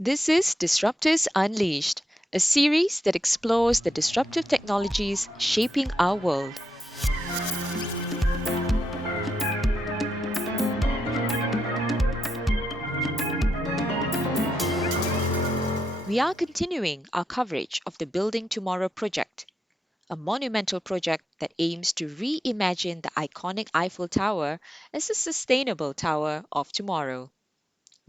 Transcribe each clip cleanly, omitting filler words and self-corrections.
This is Disruptors Unleashed, a series that explores the disruptive technologies shaping our world. We are continuing our coverage of the Building Tomorrow project, a monumental project that aims to reimagine the iconic Eiffel Tower as a sustainable tower of tomorrow,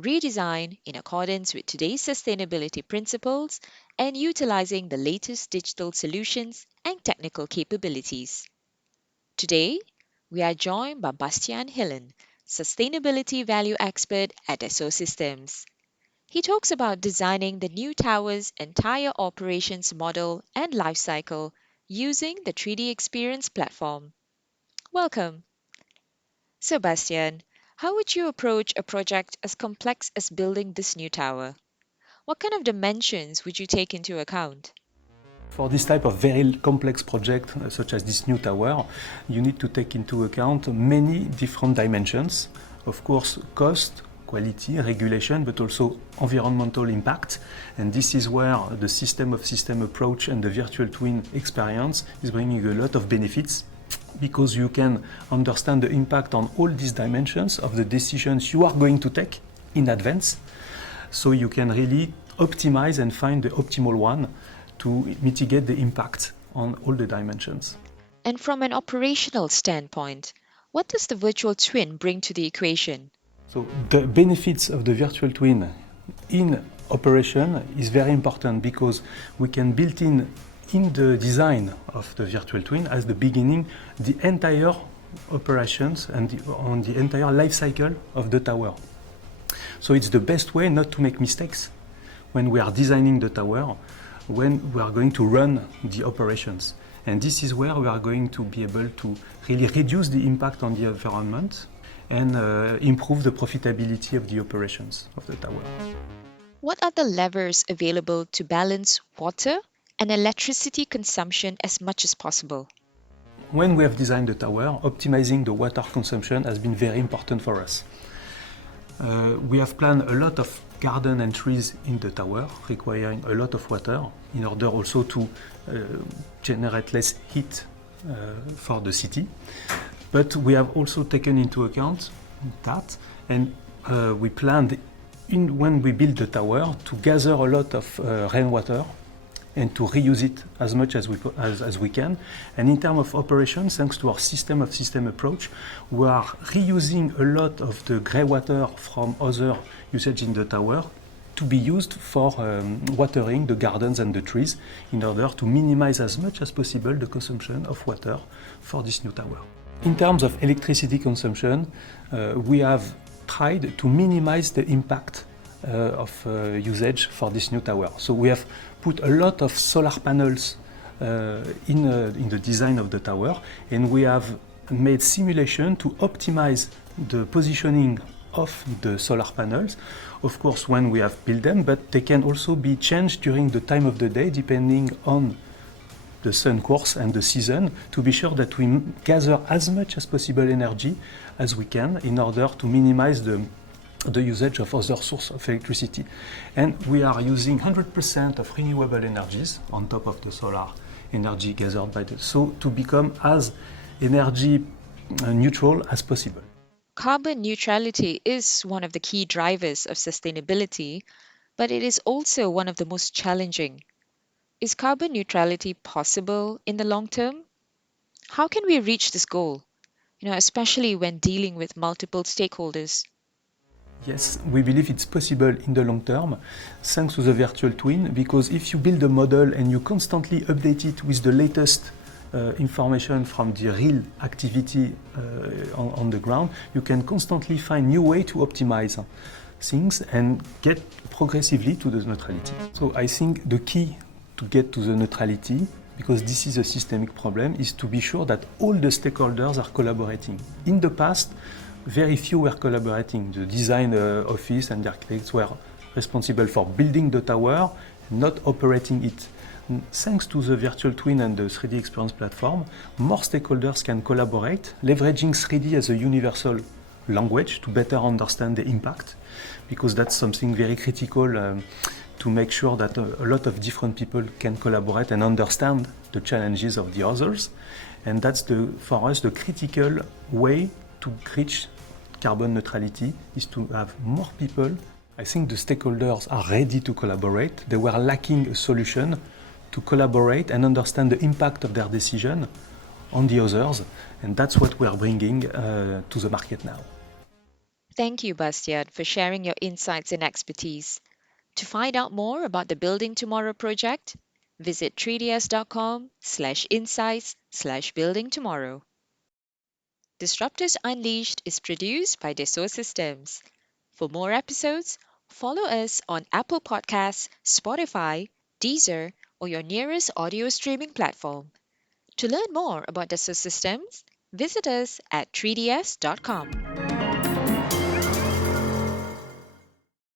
redesigned in accordance with today's sustainability principles and utilizing the latest digital solutions and technical capabilities. Today, we are joined by Bastian Hillen, Sustainability Value Expert at Dassault Systems. He talks about designing the new tower's entire operations model and lifecycle using the 3D Experience platform. Welcome. Sebastian, how would you approach a project as complex as building this new tower? What kind of dimensions would you take into account? For this type of very complex project, such as this new tower, you need to take into account many different dimensions. Of course, cost, quality, regulation, but also environmental impact. And this is where the system of system approach and the virtual twin experience is bringing a lot of benefits, because you can understand the impact on all these dimensions of the decisions you are going to take in advance. So you can really optimize and find the optimal one to mitigate the impact on all the dimensions. And from an operational standpoint, what does the virtual twin bring to the equation? So the benefits of the virtual twin in operation is very important, because we can build in the design of the virtual twin as the beginning the entire operations and on the entire life cycle of the tower. So it's the best way not to make mistakes when we are designing the tower, when we are going to run the operations. And this is where we are going to be able to really reduce the impact on the environment and improve the profitability of the operations of the tower. What are the levers available to balance water and electricity consumption as much as possible? When we have designed the tower, optimizing the water consumption has been very important for us. We have planned a lot of garden and trees in the tower, requiring a lot of water in order also to generate less heat for the city. But we have also taken into account that, and we planned when we built the tower to gather a lot of rainwater and to reuse it as much as we can. And in terms of operations, thanks to our system of system approach, we are reusing a lot of the grey water from other usage in the tower to be used for watering the gardens and the trees in order to minimize as much as possible the consumption of water for this new tower. In terms of electricity consumption, we have tried to minimize the impact of usage for this new tower. So we have put a lot of solar panels in the design of the tower, and we have made simulation to optimize the positioning of the solar panels, of course when we have built them, but they can also be changed during the time of the day depending on the sun course and the season, to be sure that we gather as much as possible energy as we can in order to minimize the usage of other sources of electricity. And we are using 100% of renewable energies on top of the solar energy gathered by so to become as energy neutral as possible. Carbon neutrality is one of the key drivers of sustainability, but it is also one of the most challenging. Is carbon neutrality possible in the long term? How can we reach this goal? Especially when dealing with multiple stakeholders. Yes, we believe it's possible in the long term, thanks to the virtual twin, because if you build a model and you constantly update it with the latest information from the real activity on the ground, you can constantly find new ways to optimize things and get progressively to the neutrality. So I think the key to get to the neutrality, because this is a systemic problem, is to be sure that all the stakeholders are collaborating. In the past, very few were collaborating. The design office and the architects were responsible for building the tower, not operating it. Thanks to the virtual twin and the 3D experience platform, more stakeholders can collaborate, leveraging 3D as a universal language to better understand the impact, because that's something very critical to make sure that a lot of different people can collaborate and understand the challenges of the others. And that's for us the critical way to reach carbon neutrality, is to have more people. I think the stakeholders are ready to collaborate. They were lacking a solution to collaborate and understand the impact of their decision on the others, and that's what we are bringing to the market now. Thank you, Bastian, for sharing your insights and expertise. To find out more about the Building Tomorrow project, visit 3ds.com/insights/building tomorrow. Disruptors Unleashed is produced by Dassault Systems. For more episodes, follow us on Apple Podcasts, Spotify, Deezer, or your nearest audio streaming platform. To learn more about Dassault Systems, visit us at 3ds.com.